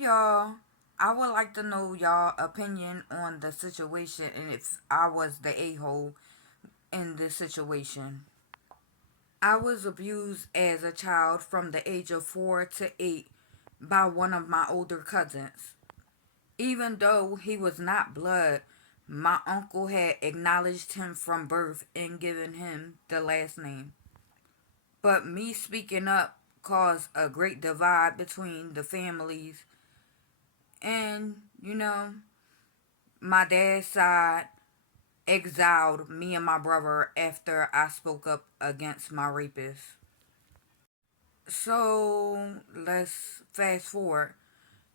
y'all. I would like to know y'all opinion on the situation and if I was the a-hole in this situation. I was abused as a child from the age of 4 to 8 by one of my older cousins. Even though he was not blood, my uncle had acknowledged him from birth and given him the last name. But me speaking up caused a great divide between the families, and my dad's side exiled me and my brother after I spoke up against my rapist. So let's fast forward.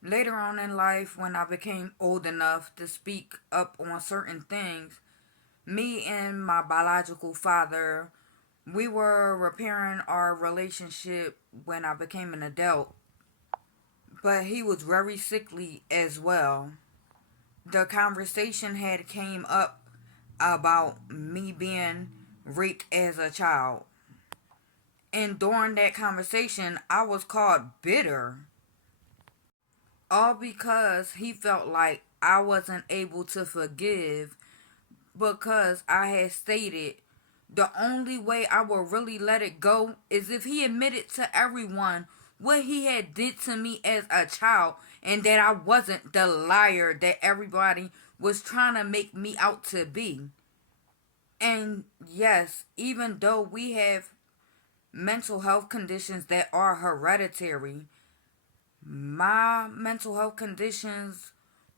Later on in life, when I became old enough to speak up on certain things, me and my biological father, we were repairing our relationship when I became an adult, but he was very sickly as well. The conversation had came up about me being raped as a child. And during that conversation, I was called bitter. All because he felt like I wasn't able to forgive because I had stated the only way I will really let it go is if he admitted to everyone what he had did to me as a child and that I wasn't the liar that everybody was trying to make me out to be. And yes, even though we have mental health conditions that are hereditary, my mental health conditions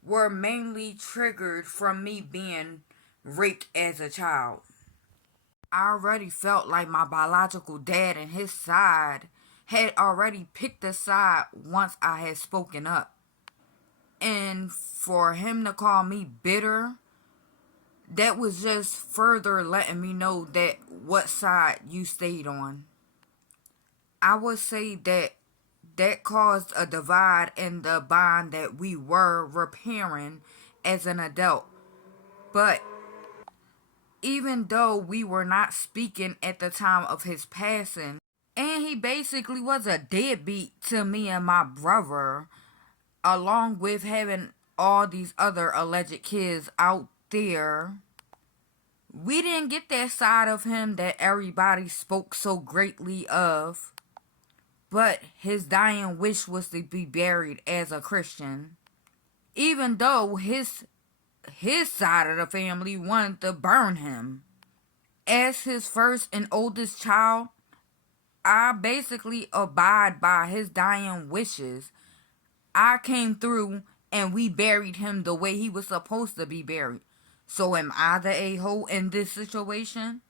were mainly triggered from me being raped as a child. I already felt like my biological dad and his side had already picked a side once I had spoken up. And for him to call me bitter, that was just further letting me know that what side you stayed on. I would say that caused a divide in the bond that we were repairing as an adult. But even though we were not speaking at the time of his passing, and he basically was a deadbeat to me and my brother, along with having all these other alleged kids out there, we didn't get that side of him that everybody spoke so greatly of. But his dying wish was to be buried as a Christian. Even though his side of the family wanted to burn him. As his first and oldest child, I basically abide by his dying wishes. I came through and we buried him the way he was supposed to be buried. So am I the a-hole in this situation?